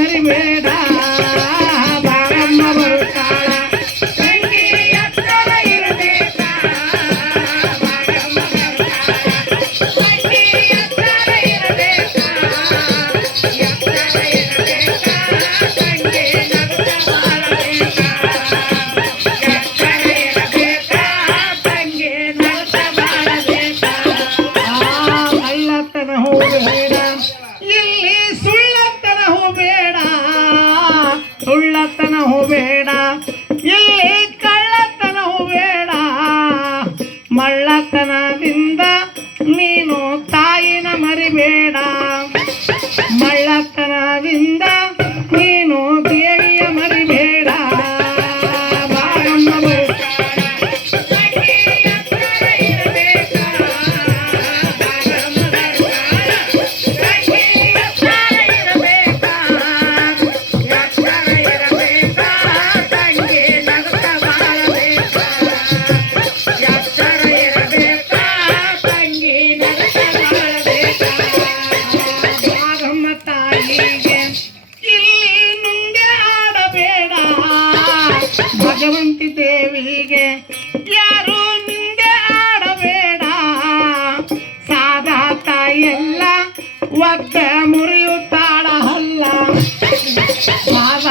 Oliveira. ಸುಳ್ಳತನ ಹೋಬೇಡ. ಇಲ್ಲಿ ಕುಂತಿದ್ದೇವಿಗೆ ಯಾರು ನಿಂಗೆ ಆಡಬೇಡ ಸಾದಾ ಎಲ್ಲ ಒತ್ತೆ ಮುರಿಯುತ್ತಾಳ ಹಲ್ಲ ಸಾದ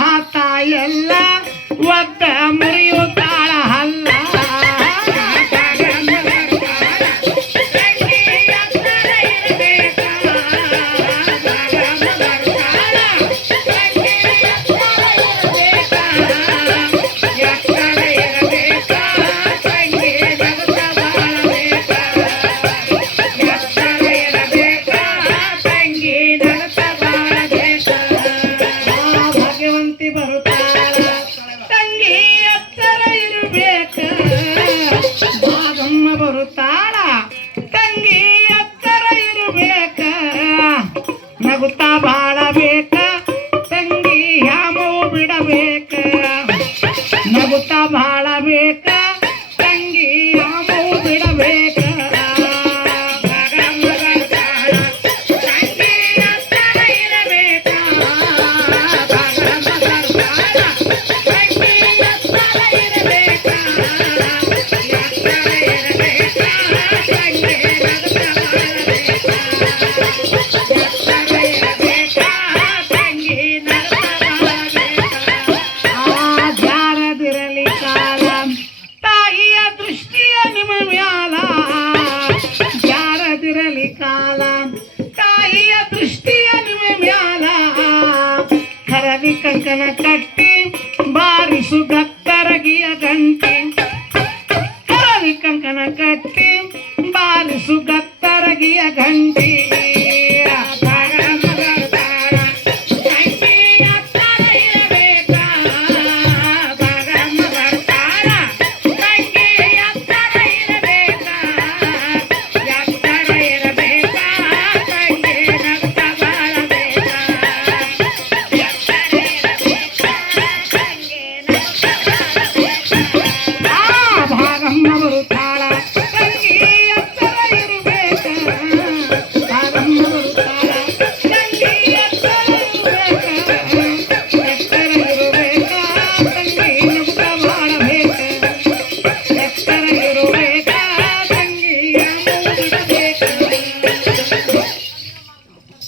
Bang.